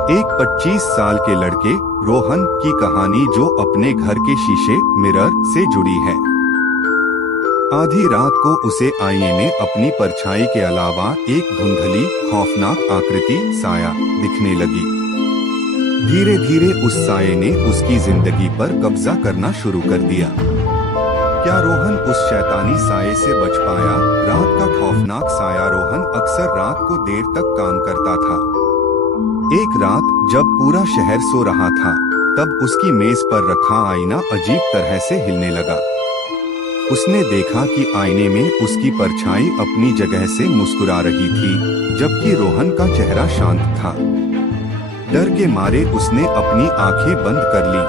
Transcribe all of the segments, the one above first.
एक 25 साल के लड़के रोहन की कहानी जो अपने घर के शीशे मिरर से जुड़ी है। आधी रात को उसे आईने में अपनी परछाई के अलावा एक धुंधली खौफनाक आकृति साया दिखने लगी। धीरे धीरे उस साये ने उसकी जिंदगी पर कब्जा करना शुरू कर दिया। क्या रोहन उस शैतानी साये से बच पाया? रात का खौफनाक साया रोहन अक्सर रात को देर तक काम करता था। एक रात जब पूरा शहर सो रहा था, तब उसकी मेज पर रखा आईना अजीब तरह से हिलने लगा। उसने देखा कि आईने में उसकी परछाई अपनी जगह से मुस्कुरा रही थी, जबकि रोहन का चेहरा शांत था। डर के मारे उसने अपनी आंखें बंद कर ली।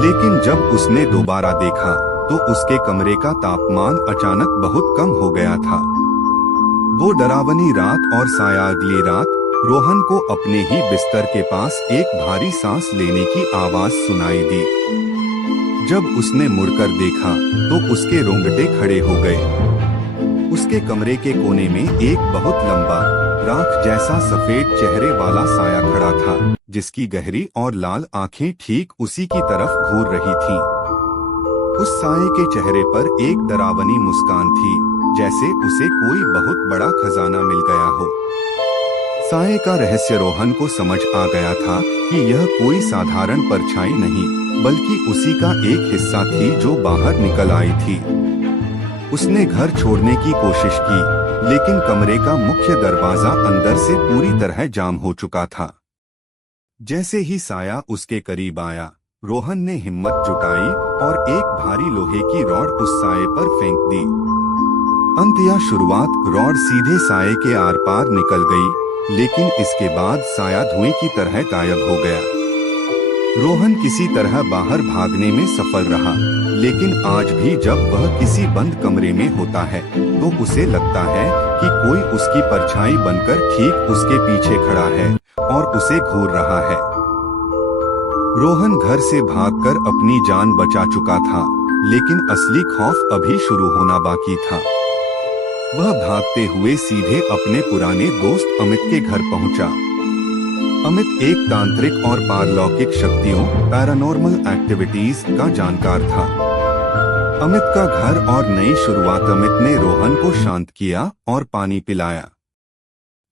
लेकिन जब उसने दोबारा देखा तो उसके कमरे का तापमान अचानक बहुत कम हो गया था। वो डरावनी रात और साया अगली रात रोहन को अपने ही बिस्तर के पास एक भारी सांस लेने की आवाज सुनाई दी। जब उसने मुड़कर देखा तो उसके रोंगटे खड़े हो गए। उसके कमरे के कोने में एक बहुत लंबा राख जैसा सफेद चेहरे वाला साया खड़ा था, जिसकी गहरी और लाल आंखें ठीक उसी की तरफ घूर रही थीं। उस साये के चेहरे पर एक डरावनी मुस्कान थी, जैसे उसे कोई बहुत बड़ा खजाना मिल गया हो। साये का रहस्य रोहन को समझ आ गया था कि यह कोई साधारण परछाई नहीं, बल्कि उसी का एक हिस्सा थी जो बाहर निकल आई थी। उसने घर छोड़ने की कोशिश की, लेकिन कमरे का मुख्य दरवाजा अंदर से पूरी तरह जाम हो चुका था। जैसे ही साया उसके करीब आया, रोहन ने हिम्मत जुटाई और एक भारी लोहे की रॉड उस साये पर फेंक दी। अंत या शुरुआत, रॉड सीधे साये के आर पार निकल गई, लेकिन इसके बाद साया धुएं की तरह गायब हो गया। रोहन किसी तरह बाहर भागने में सफल रहा, लेकिन आज भी जब वह किसी बंद कमरे में होता है तो उसे लगता है कि कोई उसकी परछाई बनकर ठीक उसके पीछे खड़ा है और उसे घूर रहा है। रोहन घर से भागकर अपनी जान बचा चुका था, लेकिन असली खौफ अभी शुरू होना बाकी था। वह भागते हुए सीधे अपने पुराने दोस्त अमित के घर पहुंचा। अमित एक तांत्रिक और पारलौकिक शक्तियों पैरानॉर्मल एक्टिविटीज का जानकार था। अमित का घर और नई शुरुआत। अमित ने रोहन को शांत किया और पानी पिलाया।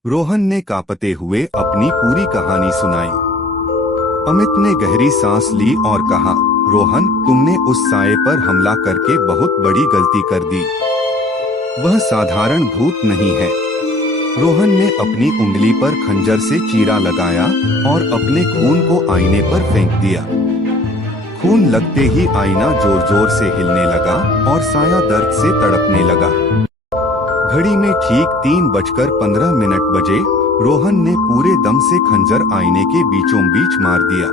रोहन ने कांपते हुए अपनी पूरी कहानी सुनाई। अमित ने गहरी सांस ली और कहा, रोहन, तुमने उस साये पर हमला करके बहुत बड़ी गलती कर दी। वह साधारण भूत नहीं है। रोहन ने अपनी उंगली पर खंजर से चीरा लगाया और अपने खून को आईने पर फेंक दिया। खून लगते ही आईना जोर जोर से हिलने लगा और साया दर्द से तड़पने लगा। घड़ी में ठीक 3:15 बजे रोहन ने पूरे दम से खंजर आईने के बीचों बीच मार दिया।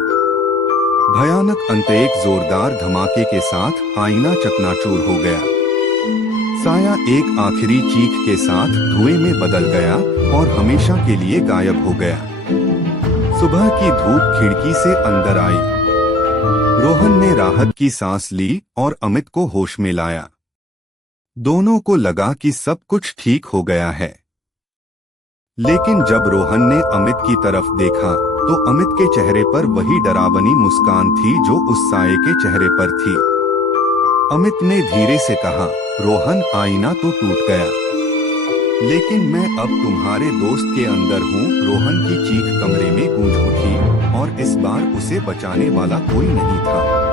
भयानक अंत, एक जोरदार धमाके के साथ आईना चकनाचूर हो गया। साया एक आखिरी चीख के साथ धुएं में बदल गया और हमेशा के लिए गायब हो गया। सुबह की धूप खिड़की से अंदर आई। रोहन ने राहत की सांस ली और अमित को होश में लाया। दोनों को लगा कि सब कुछ ठीक हो गया है। लेकिन जब रोहन ने अमित की तरफ देखा तो अमित के चेहरे पर वही डरावनी मुस्कान थी जो उस साये के चेहरे पर थी। अमित ने धीरे से कहा, रोहन, आईना तो टूट गया, लेकिन मैं अब तुम्हारे दोस्त के अंदर हूँ। रोहन की चीख कमरे में गूंज उठी और इस बार उसे बचाने वाला कोई नहीं था।